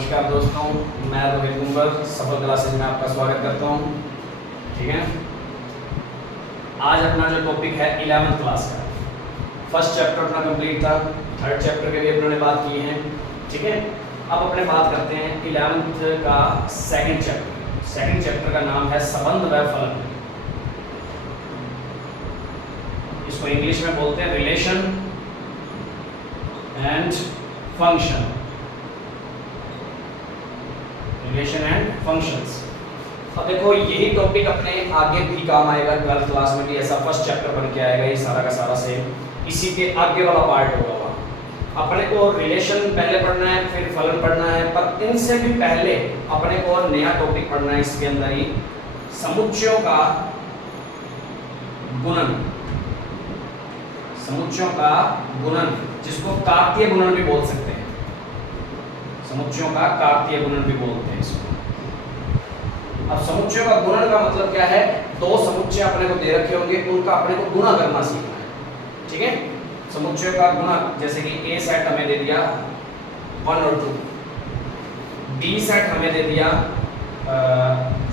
नमस्कार दोस्तों, मैं रोहित कुंबर सफल क्लासेज में आपका स्वागत करता हूँ। ठीक है, आज अपना जो टॉपिक है 11th क्लास का, फर्स्ट चैप्टर अपना कंप्लीट था, थर्ड चैप्टर के भी अपने बात की है। ठीक है, अब अपने बात करते हैं 11th का सेकंड चैप्टर। सेकंड चैप्टर का नाम है संबंध व फलन। इसको इंग्लिश में बोलते हैं relation and function. Relation and functions. अब देखो यही टॉपिक अपने आगे भी काम आएगा, 12th क्लास में भी ऐसा फर्स्ट चैप्टर बन के आएगा। ये सारा का सारा सेम इसी के आगे वाला पार्ट होगा। वहाँ अपने को रिलेशन पहले पढ़ना है, फिर फलन पढ़ना है, पर इनसे भी पहले अपने को नया टॉपिक पढ़ना है। इसके अंदर ही समुच्चयों का गुणन, समुच्चयों का गुणन, जिसको कार्तीय गुणन भी बोल सकते हैं। समुच्चयों का कार्तीय गुणन भी बोलते हैं इसको। अब समुच्चयों का गुणन का मतलब क्या है? दो समुच्चय अपने को दे रखे होंगे, उनका अपने को गुणा करना सीखना है। ठीक है, समुच्चयों का गुणा, जैसे कि ए सेट हमें दे दिया 1 और 2, बी सेट हमें दे दिया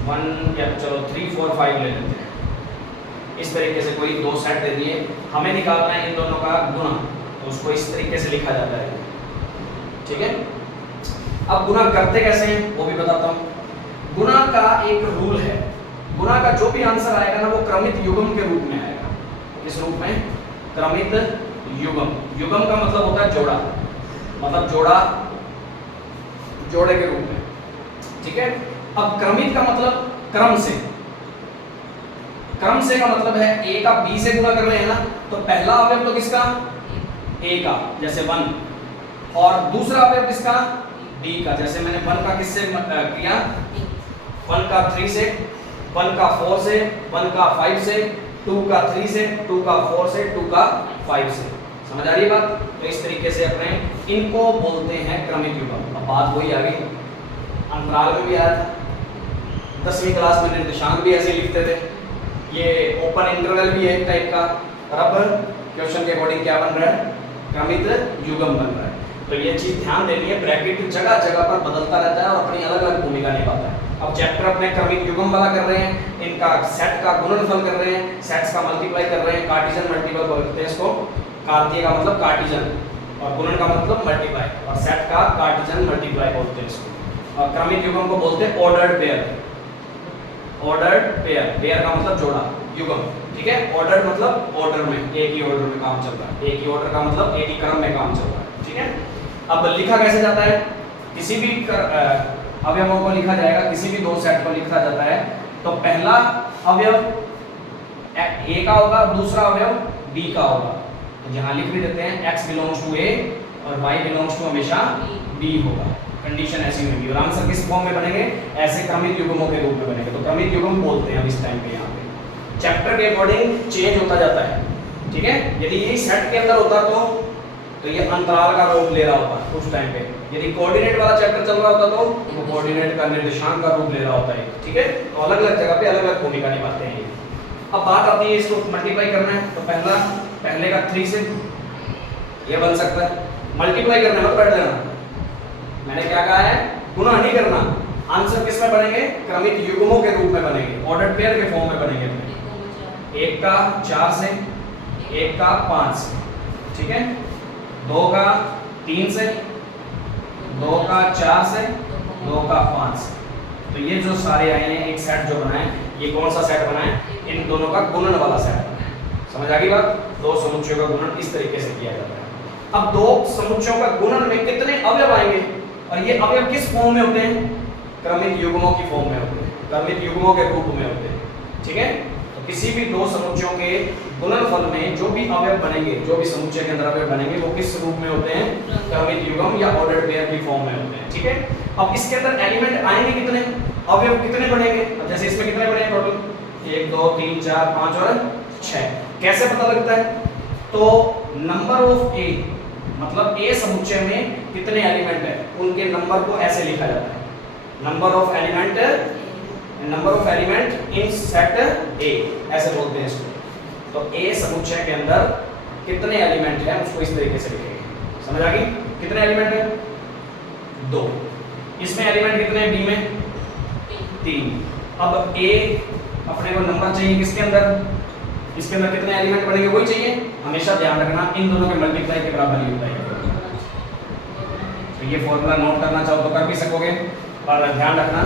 1 या चलो 3 4 5 ले लेते हैं। इस तरीके से कोई दो सेट दे दिए, हमें निकालना है इन दोनों का गुणा, तो उसको इस तरीके से लिखा जाता है। ठीक है, अब गुणा करते कैसे हैं वो भी बताता हूं। गुणा का एक रूल है, गुणा का जो भी आंसर आएगा ना वो क्रमित युग्म के रूप में आएगा। किस रूप में? क्रमित युग्म। युग्म का मतलब होता है जोड़ा, मतलब जोड़ा, जोड़े के रूप में। ठीक है, अब क्रमित का मतलब क्रम से, क्रम से का मतलब है ए का बी से गुणा कर रहे हैं ना, तो पहला अवयव तो किसका? ए का, जैसे 1, और दूसरा अवयव किसका? डी का। जैसे मैंने 1 का किससे किया? 1 का 3 से, 1 का 4 से, 1 का 5 से, 2 का 3 से, 2 का 4 से, 2 का 5 से। समझ आ रही है बात? तो इस तरीके से अपने इनको बोलते हैं क्रमित युग्म। अब बात वही आ गई, अंतराल में भी आया था, 10वीं क्लास में निर्देशांक भी ऐसे लिखते थे, ये ओपन इंटरवल भी है एक टाइप का। और अब क्वेश्चन के अकॉर्डिंग क्या बन रहा है? क्रमित युग्म बन रहा है। तो ये चीज ध्यान देनी है, ब्रैकेट जगह जगह पर बदलता रहता है और अपनी अलग अलग भूमिका निभाता है। अब चैप्टर अपने क्रमिक युग्म वाला कर रहे हैं, इनका सेट का गुणनफल कर रहे हैं, सेट्स का मल्टीप्लाई कर रहे हैं, कार्टिजन मल्टीपल बोलते हैं इसको। कार्तीय का मतलब कार्टिजन और गुणन का मतलब मल्टीप्लाई, और सेट का कार्टिजन मल्टीप्लाई बोलते हैं इसको। और क्रमिक युग्म को बोलते हैं ordered pair. Ordered pair, pair का मतलब जोड़ा, युग्म। ठीक है, ऑर्डर्ड मतलब ऑर्डर में, एक ही ऑर्डर में काम चल रहा है। एक ही ऑर्डर का मतलब एक ही क्रम में काम चल रहा है। ठीक है, अब लिखा कैसे जाता है? किसी भी अवयवों को लिखा जाएगा, किसी भी दो सेट को लिखा जाता है, तो पहला अवयव ए का होगा, दूसरा अवयव बी का होगा। तो यहाँ लिख भी देते हैं x बिलोंग्स टू ए और y बिलोंग्स टू हमेशा b होगा। कंडीशन ऐसी होगी और आंसर किस फॉर्म में बनेंगे? ऐसे क्रमित युग्मों के रूप में बनेंगे। तो क्रमित युग्म बोलते हैं अब इस टाइम पे। यहाँ पे चैप्टर के अकॉर्डिंग चेंज होता जाता है। ठीक है, यदि यही सेट के अंदर होता तो ये अंतराल का रूप ले रहा होता उस टाइम पे। यदि कोऑर्डिनेट वाला चैप्टर चल रहा होता तो वो कोऑर्डिनेट का, निर्देशांक का रूप ले रहा होता है। ठीक है, तो अलग अलग जगह पे अलग अलग भूमिका निभाते हैं ये। अब बात आती है इसको मल्टीप्लाई करना है, तो पहले का 3 से ये बन सकता है। मल्टीप्लाई करना मत बैठ जाना, मैंने क्या कहा है? गुणा नहीं करना। आंसर किस में बनेंगे? क्रमित युग्मों के रूप में बनेंगे, ऑर्डर्ड पेयर के फॉर्म में बनेंगे। 1 का 4 से, 1 का 5 से, ठीक है, 2 का 3 से, 2 का 4 से, 2 का 5 से। तो ये जो सारे आए हैं एक सेट जो बना है, ये कौन सा सेट बना है? इन दोनों का गुणन वाला सेट बना है। समझ आ गई बात? दो समुच्चयों का गुणन इस तरीके से किया जाता है। अब दो समुच्चयों का गुणन में कितने अवयव आएंगे और ये अवयव किस फॉर्म में होते हैं? क्रमित युग्मों की फॉर्म में होते हैं, क्रमित युग्मों के रूप में होते हैं। ठीक है, तो किसी भी दो समुच्चयों के गुणनफल में जो भी अवयव बनेंगे, जो भी समुच्चय के अंदर अवयव बनेंगे, वो किस रूप में होते हैं? क्रमित युग्म या ऑर्डर्ड पेयर की फॉर्म में होते हैं। ठीक है, अब इसके अंदर एलिमेंट आएंगे कितने, अवयव कितने बनेंगे? जैसे इसमें कितने बने टोटल? 1 2 3 4 5 और 6। कैसे पता लगता है? तो नंबर ऑफ ए, मतलब ए समुच्चय में कितने एलिमेंट है, उनके नंबर को ऐसे लिखा जाता है। Number of element, number of element in set ए, ऐसे बोलते हैं इसको। तो ए समुच्चय के अंदर कितने एलिमेंट हैं उसको इस तरीके से लिखेंगे। समझ आ गई? कितने एलिमेंट है? 2। इसमें एलिमेंट कितने हैं बी में? 3। अब ए अपने को नंबर चाहिए किसके अंदर? इसके अंदर कितने एलिमेंट बनेंगे वही चाहिए। हमेशा ध्यान रखना इन दोनों के मल्टीप्लाई के बराबर ही होता है। तो ये फॉर्मूला नोट करना चाहो तो कर भी सकोगे। और ध्यान रखना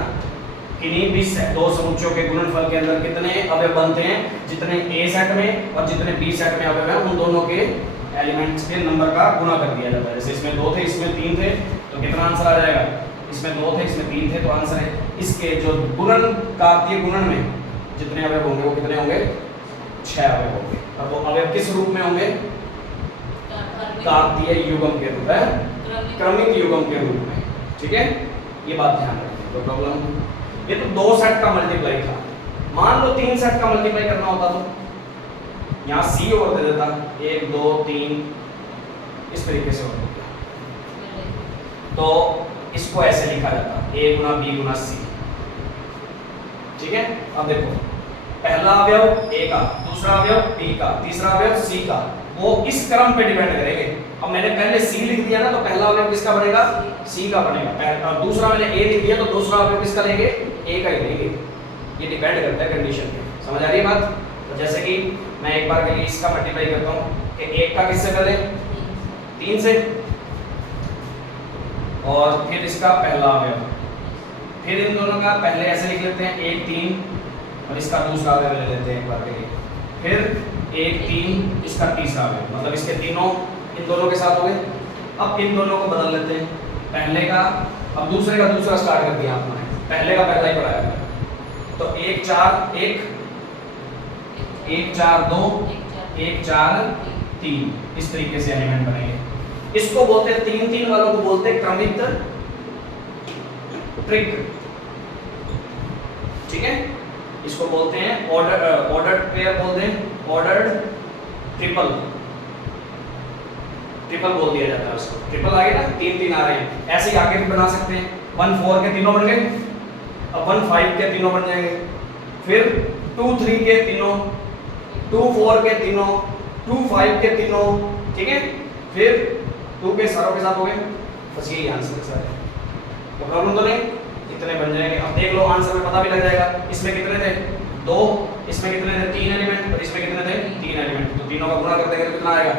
किन्हीं भी दो समुच्चयों के गुणनफल के अंदर कितने अवयव बनते हैं, जितने ए सेट में और जितने बी सेट में अवयव हैं उन दोनों के एलिमेंट्स के नंबर का गुणा कर दिया जाता है। जैसे इसमें 2 थे इसमें 3 थे तो कितना आंसर आ जाएगा? इसमें 2 थे इसमें 3 थे तो आंसर है इसके जो गुणन कार्तीय गुणन में जितने अवयव होंगे वो कितने होंगे? 6 अवयव होंगे। और वो अवयव किस रूप में होंगे? कार्तीय युग्म के रूप में, क्रमिक युग्म के रूप में। ठीक है, ये बात ध्यान रखिए। तो प्रॉब्लम ये तो 2 सेट का मल्टीप्लाई था। मान लो 3 सेट का मल्टीप्लाई करना होता तो यहाँ सी और दे देता 1 2 3 इस तरीके से होता। तो इसको ऐसे लिखा जाता a Guna b Guna c। ठीक है, अब देखो पहला अवयव a का, दूसरा अवयव b का, तीसरा अवयव c का, वो इस क्रम पे डिपेंड करेंगे। अब मैंने पहले c लिख दिया ना तो पहला अवयव किसका बनेगा? c का बनेगा। दूसरा मैंने a लिख दिया तो दूसरा अवयव किसका लेंगे? a का ही लेंगे। ये डिपेंड करता है कंडीशन पे। समझ आ रही है बात? तो जैसे कि मैं एक बार के लिए इसका मल्टीप्लाई करता हूं कि 1 का किससे पहले? 3 से, और फिर इसका पहला अवयव, फिर इन दोनों का पहले ऐसे लिख लेते हैं 1 3 और इसका दूसरा अवयव ले लेते हैं एक बार के लिए, फिर 1 3 इसका तीसरा अवयव, मतलब इसके तीनों इन दोनों के साथ हो गए। अब इन दोनों को बदल लेते हैं, पहले का अब दूसरे का दूसरा स्टार्ट कर दिया आपने, पहले का पहला ही पढ़ाया तो 1 4 1 1 4 2 1 4 3 इस तरीके से एलिमेंट बनेंगे। इसको बोलते हैं 3 3 वालों को बोलते हैं क्रमित ट्रिक। ठीक है, इसको बोलते हैं ऑर्डर्ड पेयर, बोलते हैं ऑर्डर्ड ट्रिपल। ट्रिपल बोल दिया जाता है उसको। ट्रिपल आ गया ना, 3 3 आ रहे हैं, ऐसे ही आगे भी बना सकते हैं। 1 4 के तीनों बन गए, अब 1 5 के तीनों बन जाएंगे, फिर 2 3 के तीनों, 2 4 के तीनों, 2 5 के तीनों। ठीक है, फिर 2 के सारों के साथ हो गए। बस यही आंसर है। तो प्रॉब्लम तो नहीं, इतने बन जाएंगे। अब देख लो आंसर में पता भी लग जाएगा। इसमें कितने थे? 2, इसमें कितने थे? 3 एलिमेंट, और इसमें कितने थे? 3 एलिमेंट। तो तीनों का गुणा कर देंगे तो कितना आएगा?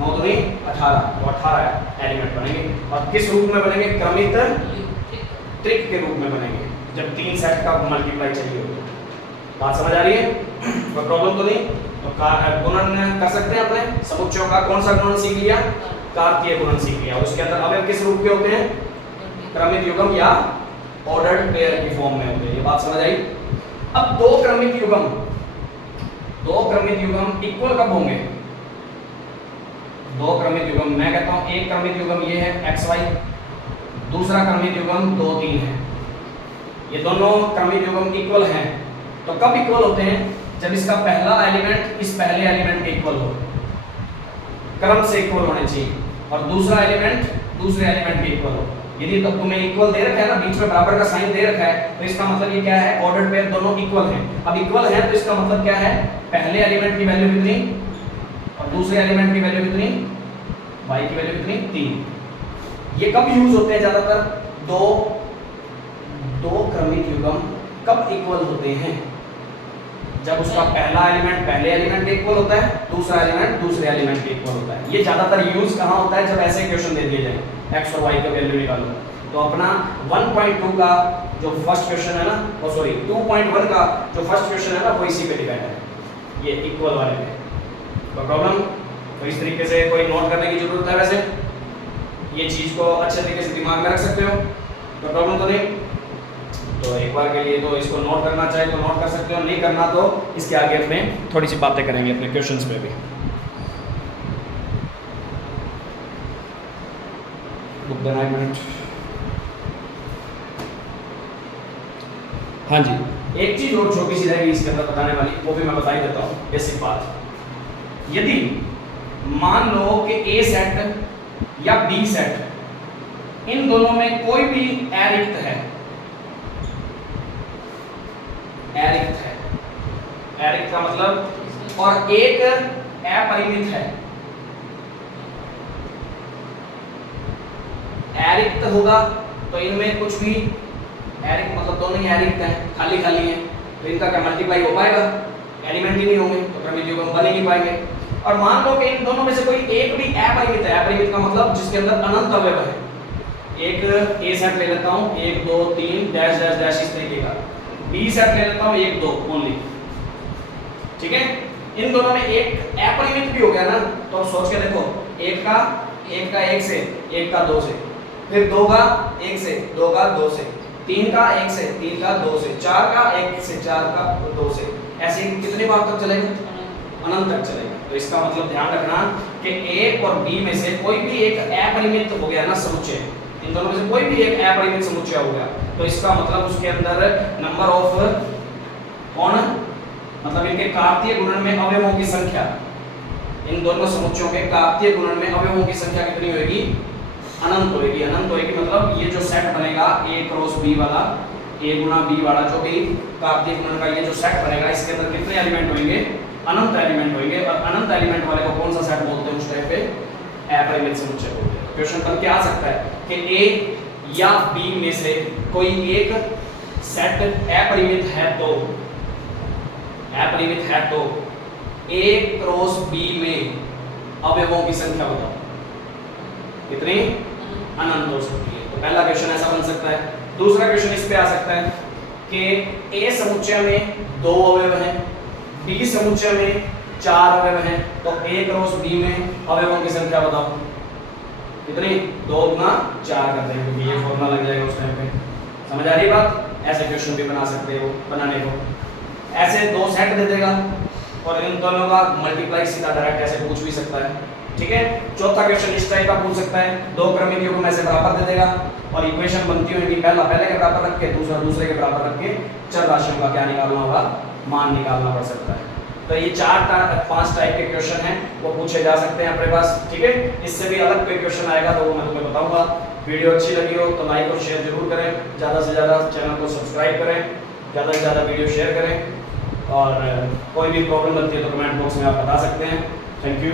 9 2 18। तो 18 एलिमेंट बनेंगे। और किस रूप में बनेंगे? क्रमित ट्रिक के रूप में बनेंगे, जब 3 सेट का मल्टीप्लाई चाहिए हो। बात समझ आ रही है? कोई प्रॉब्लम तो नहीं? तो गुणन कर सकते हैं अपने समुच्चयों का। कौन सा गुणन सीख लिया? कार्तीय गुणन सीख लिया। उसके अंदर अवयव किस रूप के होते हैं? क्रमित युग्म या ऑर्डर्ड पेयर की फॉर्म में होते हैं। ये बात समझ आई? अब दो क्रमित युग्म इक्वल कब होंगे? दो क्रमित युग्म, मैं कहता हूं एक क्रमित युग्म ये है xy, दूसरा क्रमित युग्म 2 3 है। ये दोनों क्रमित युग्म इक्वल हैं। तो कब इक्वल होते हैं? जब इसका पहला एलिमेंट इस पहले एलिमेंट के इक्वल हो, क्रम से इक्वल होने चाहिए, और दूसरा एलिमेंट दूसरे एलिमेंट के इक्वल हो। यदि तो तुम्हें इक्वल दे रखा है ना, बीच में बराबर का साइन दे रखा है, तो इसका मतलब ये क्या है? ऑर्डर्ड पेयर दोनों इक्वल हैं। अब इक्वल है तो इसका मतलब क्या है? पहले एलिमेंट की वैल्यू कितनी और दूसरे एलिमेंट की वैल्यू कितनी? y की वैल्यू कितनी? 3। ये कब यूज होते हैं ज्यादातर? दो क्रमित युग्म कब इक्वल होते हैं? जब उसका पहला एलिमेंट पहले एलिमेंट के इक्वल होता है, दूसरा एलिमेंट दूसरे एलिमेंट के इक्वल होता है। ये ज्यादातर यूज कहां होता है? जब ऐसे क्वेश्चन दे दिए जाए x और y का वैल्यू निकालो। तो अपना 1.2 का जो फर्स्ट क्वेश्चन है ना, ओ सॉरी 2.1 का जो फर्स्ट क्वेश्चन है ना, वो इसी पे डिपेंड है, ये इक्वल वाले पे। तो प्रॉब्लम तो इस तरीके से कोई नोट करने की जरूरत है। वैसे ये चीज को अच्छे तरीके से दिमाग में रख सकते हो, तो प्रॉब्लम तो नहीं। तो एक बार के लिए तो इसको नोट करना चाहे तो नोट कर सकते हो, नहीं करना तो इसके आगे अपने थोड़ी सी बातें करेंगे अपने क्वेश्चंस पे भी। रुक देना एक मिनट। हाँ जी, एक चीज और छोटी सी रहेगी इसके अंदर बताने वाली, वो भी मैं बता ही देता हूँ। बेसिक बात, यदि मान लो कि ए सेट या बी सेट, इन दोनों में कोई भी अरिक्त है, अरिक्त का मतलब, और एक अपरिमित है। अरिक्त होगा तो इनमें कुछ भी एरिक मतलब दोनों ही एरिक हैं, खाली खाली हैं, तो इनका क्या मल्टीप्लाई हो पाएगा? एलिमेंट ही नहीं होंगे, तो क्रमिक युग्म बन ही नहीं पाएंगे। और मान लो कि इन दोनों में से कोई एक भी अपरिमित है, अपरिमित का मतलब जिसके अंदर अनंत अवयव है। एक ए सेट ले लेता हूं 1 2 3 डैश डैश डैश इस तरीके का, बी सेट ले लेता हूं 1 2 ओनली, ठीक है। इन दोनों में एक अपरिमित भी हो गया ना, तो अब सोच के देखो, एक का 1 से, एक का 2 से, फिर 2 का 1 से, 2 का 2 से, 3 का 1 से, 3 का 2 से, 4 का 1 से, 4 का 2 से, ऐसे कितने बार तक चलेगा? अनंत तक चलेगा। तो इसका मतलब ध्यान रखना कि ए और बी में से कोई भी एक अपरिमित हो गया ना समुच्चय, इन दोनों में से कोई भी एक अपरिमित समुच्चय हो गया, तो इसका मतलब उसके अंदर नंबर ऑफ कौन, मतलब इनके कार्तीय गुणन में अवयवों की संख्या, इन दोनों समुच्चयों के कार्तीय गुणन में अवयवों की संख्या कितनी होगी? अनंत होगी। अनंत होगी मतलब ये जो सेट बनेगा ए क्रॉस बी वाला, ए गुना बी वाला जो भी कार्तीय गुणन का ये जो सेट बनेगा, इसके अंदर कितने एलिमेंट होंगे? अनंत एलिमेंट होंगे। और अनंत एलिमेंट वाले को कौन सा सेट बोलते हैं उस टाइप पे? अपरिमित समुच्चय बोलते हैं। क्वेश्चन बन के आ सकता है कि ए या बी में से कोई एक सेट अपरिमित है तो ए क्रॉस बी में अवयवों की संख्या बताओ कितनी? अनंत हो सकती है। तो पहला क्वेश्चन ऐसा बन सकता है। दूसरा क्वेश्चन इस पे आ सकता है कि ए समुच्चय में 2 अवयव हैं, बी समुच्चय में 4 अवयव हैं, तो ए क्रॉस बी में अवयवों की संख्या बताओ कितनी? 2 गुना 4 कर देंगे, क्योंकि ये फॉर्मूला लग जाएगा उस टाइम पे। समझ आ रही बात? ऐसे क्वेश्चन भी बना सकते हो, बनाने को ऐसे 2 सेट दे देगा और इन दोनों का मल्टीप्लाई सीधा डायरेक्ट ऐसे पूछ भी सकता है, ठीक है। चौथा क्वेश्चन इस टाइप का पूछ सकता है, 2 क्रमिक युग्म ऐसे बराबर दे देगा और इक्वेशन बनती होगी, पहला पहले के बराबर रख के दूसरा दूसरे के बराबर रख के चर राशियों का क्या निकालना होगा? मान निकालना पड़ सकता है। तो ये 5 टाइप के क्वेश्चन हैं, वो पूछे जा सकते हैं अपने पास, ठीक है। इससे भी अलग कोई क्वेश्चन आएगा तो वो मैं तुम्हें बताऊंगा। वीडियो अच्छी लगी हो तो लाइक और शेयर जरूर करें, ज़्यादा से ज़्यादा चैनल को सब्सक्राइब करें, ज़्यादा से ज़्यादा वीडियो शेयर करें, और कोई भी प्रॉब्लम लगती है तो कमेंट बॉक्स में आप बता सकते हैं। Thank you.